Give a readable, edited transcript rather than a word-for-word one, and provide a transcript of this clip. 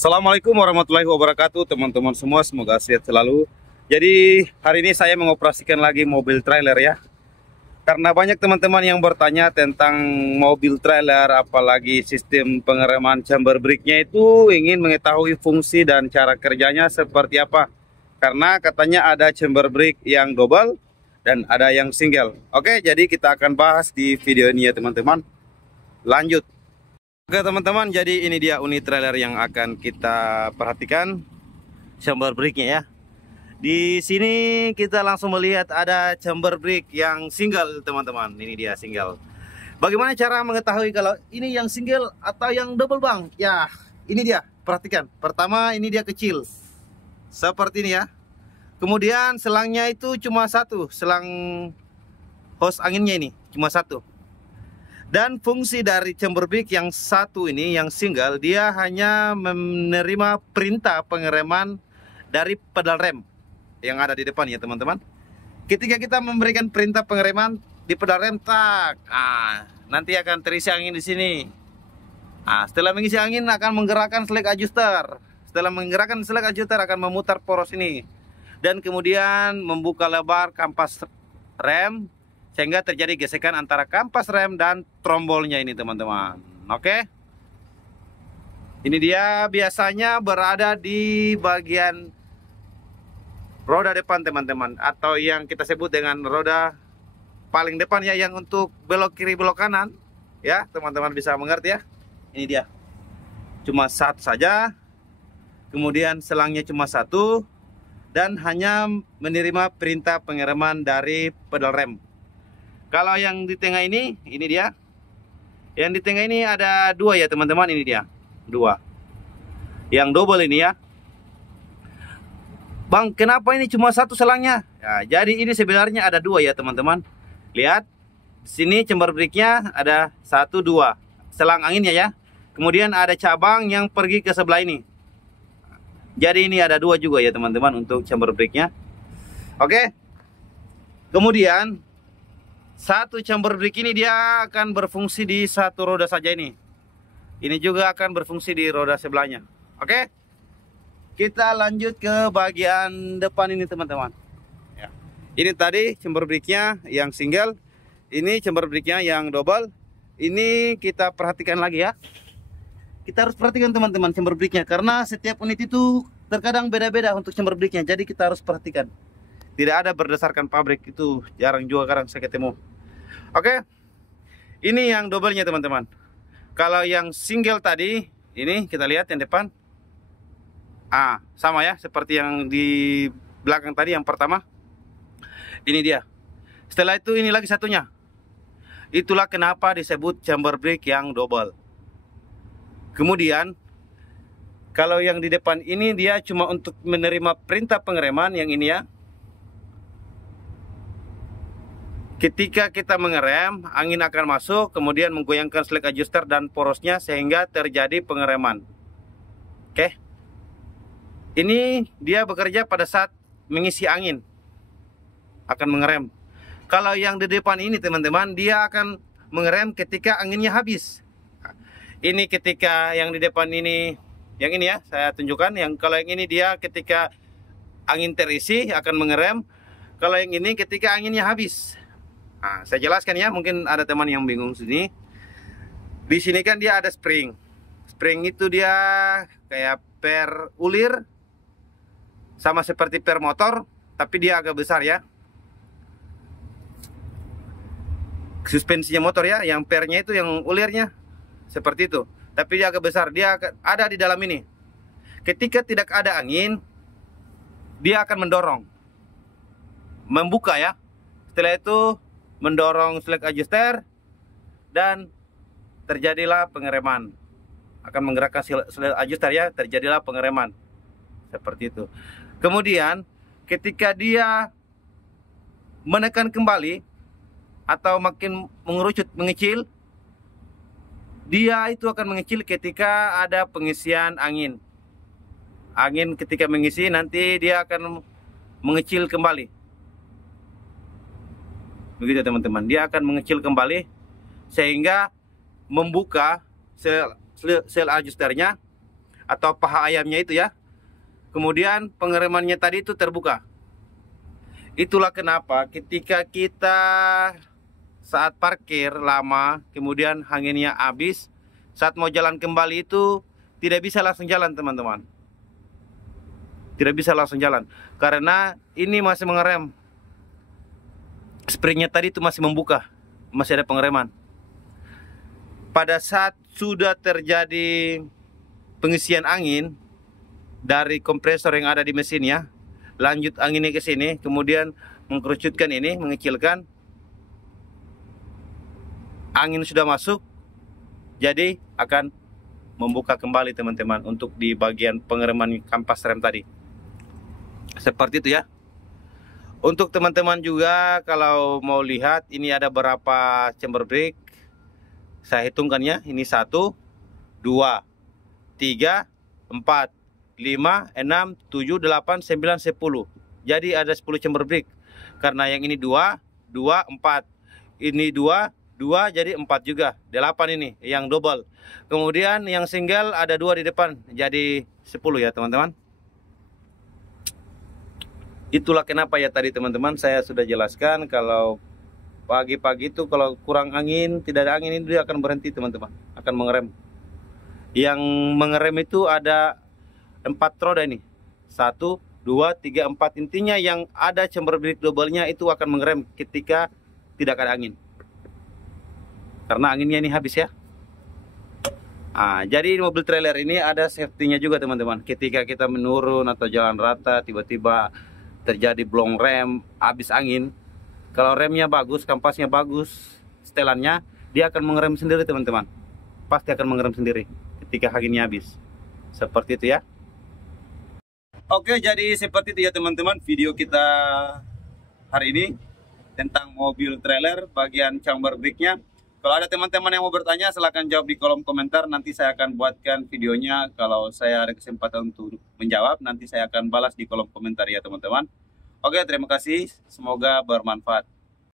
Assalamualaikum warahmatullahi wabarakatuh teman-teman semua, semoga sehat selalu. Jadi hari ini saya mengoperasikan lagi mobil trailer ya. Karena banyak teman-teman yang bertanya tentang mobil trailer, apalagi sistem pengereman chamber brake-nya itu, ingin mengetahui fungsi dan cara kerjanya seperti apa. Karena katanya ada chamber brake yang double dan ada yang single. Oke, jadi kita akan bahas di video ini ya teman-teman. Lanjut. Oke teman-teman, jadi ini dia unit trailer yang akan kita perhatikan chamber brake-nya ya. Di sini kita langsung melihat ada chamber brake yang single teman-teman. Ini dia single. Bagaimana cara mengetahui kalau ini yang single atau yang double bang? Ya, ini dia. Perhatikan. Pertama ini dia kecil. Seperti ini ya. Kemudian selangnya itu cuma satu. Selang hose anginnya ini cuma satu. Dan fungsi dari chamber brake yang satu ini, yang single, dia hanya menerima perintah pengereman dari pedal rem yang ada di depan ya teman-teman. Ketika kita memberikan perintah pengereman di pedal rem, tak, nanti akan terisi angin di sini. Setelah mengisi angin akan menggerakkan selek adjuster. Setelah menggerakkan selek adjuster akan memutar poros ini dan kemudian membuka lebar kampas rem, sehingga terjadi gesekan antara kampas rem dan trombolnya ini teman-teman. Oke. Ini dia biasanya berada di bagian roda depan teman-teman, atau yang kita sebut dengan roda paling depan ya, yang untuk belok kiri belok kanan ya, teman-teman bisa mengerti ya. Ini dia. Cuma satu saja. Kemudian selangnya cuma satu dan hanya menerima perintah pengereman dari pedal rem. Kalau yang di tengah ini dia. Yang di tengah ini ada dua ya teman-teman, ini dia. Dua. Yang double ini ya. Bang, kenapa ini cuma satu selangnya? Ya, jadi ini sebenarnya ada dua ya teman-teman. Lihat, sini chamber brake-nya ada satu, dua. Selang anginnya ya. Kemudian ada cabang yang pergi ke sebelah ini. Jadi ini ada dua juga ya teman-teman untuk chamber brake-nya. Oke. Kemudian satu chamber brake ini dia akan berfungsi di satu roda saja ini. Ini juga akan berfungsi di roda sebelahnya. Oke. Kita lanjut ke bagian depan ini teman-teman. Ya. Ini tadi chamber brake-nya yang single. Ini chamber brake-nya yang double. Ini kita perhatikan lagi ya. Kita harus perhatikan teman-teman chamber brake-nya, karena setiap unit itu terkadang beda-beda untuk chamber brake-nya. Jadi kita harus perhatikan. Tidak ada berdasarkan pabrik, itu jarang juga kadang saya ketemu. Oke. Ini yang double-nya teman-teman. Kalau yang single tadi, ini kita lihat yang depan. Sama ya, seperti yang di belakang tadi yang pertama. Ini dia. Setelah itu ini lagi satunya. Itulah kenapa disebut chamber brake yang double. Kemudian kalau yang di depan ini dia cuma untuk menerima perintah pengereman, yang ini ya. Ketika kita mengerem, angin akan masuk, kemudian menggoyangkan selek adjuster dan porosnya sehingga terjadi pengereman. Oke. Ini dia bekerja pada saat mengisi angin, akan mengerem. Kalau yang di depan ini teman-teman, dia akan mengerem ketika anginnya habis. Ini ketika yang di depan ini, yang ini ya, saya tunjukkan. Yang kalau yang ini dia ketika angin terisi akan mengerem. Kalau yang ini ketika anginnya habis. Saya jelaskan ya, mungkin ada teman yang bingung sini. Di sini kan dia ada spring. Spring itu dia kayak per ulir, sama seperti per motor, tapi dia agak besar ya. Suspensinya motor ya, yang pernya itu yang ulirnya seperti itu, tapi dia agak besar. Dia ada di dalam ini. Ketika tidak ada angin, dia akan mendorong, membuka ya. Setelah itu mendorong selek adjuster dan terjadilah pengereman. Akan menggerakkan selek adjuster ya, terjadilah pengereman. Seperti itu. Kemudian ketika dia menekan kembali atau makin mengerucut, mengecil, dia itu akan mengecil ketika ada pengisian angin. Angin ketika mengisi nanti dia akan mengecil kembali. Begitu teman-teman, dia akan mengecil kembali sehingga membuka sel adjusternya atau paha ayamnya itu ya. Kemudian pengeremannya tadi itu terbuka. Itulah kenapa ketika kita saat parkir lama, kemudian anginnya habis, saat mau jalan kembali itu tidak bisa langsung jalan teman-teman. Tidak bisa langsung jalan karena ini masih mengerem. Springnya tadi itu masih membuka, masih ada pengereman. Pada saat sudah terjadi pengisian angin dari kompresor yang ada di mesinnya, lanjut anginnya ke sini, kemudian mengkerucutkan ini, mengecilkan, angin sudah masuk, jadi akan membuka kembali teman-teman untuk di bagian pengereman kampas rem tadi. Seperti itu ya. Untuk teman-teman juga kalau mau lihat, ini ada berapa chamber brake. Saya hitungkan ya, ini 1, 2, 3, 4, 5, 6, 7, 8, 9, 10. Jadi ada 10 chamber brake. Karena yang ini 2, 2, 4. Ini 2, 2 jadi 4 juga. 8 ini yang double. Kemudian yang single ada 2 di depan. Jadi 10 ya teman-teman. Itulah kenapa ya tadi teman-teman saya sudah jelaskan kalau pagi-pagi itu kalau kurang angin, tidak ada angin, ini dia akan berhenti teman-teman, akan mengerem. Yang mengerem itu ada 4 roda ini, 1, 2, 3, 4. Intinya yang ada chamber brake double-nya itu akan mengerem ketika tidak ada angin, karena anginnya ini habis ya. Jadi mobil trailer ini ada safety-nya juga teman-teman. Ketika kita menurun atau jalan rata, tiba-tiba terjadi blong rem, habis angin, kalau remnya bagus, kampasnya bagus, setelannya, dia akan mengerem sendiri teman-teman. Pasti akan mengerem sendiri ketika anginnya habis. Seperti itu ya. Oke, jadi seperti itu ya teman-teman video kita hari ini tentang mobil trailer bagian chamber brake-nya. Kalau ada teman-teman yang mau bertanya, silahkan jawab di kolom komentar. Nanti saya akan buatkan videonya. Kalau saya ada kesempatan untuk menjawab, nanti saya akan balas di kolom komentar ya teman-teman. Oke, terima kasih. Semoga bermanfaat.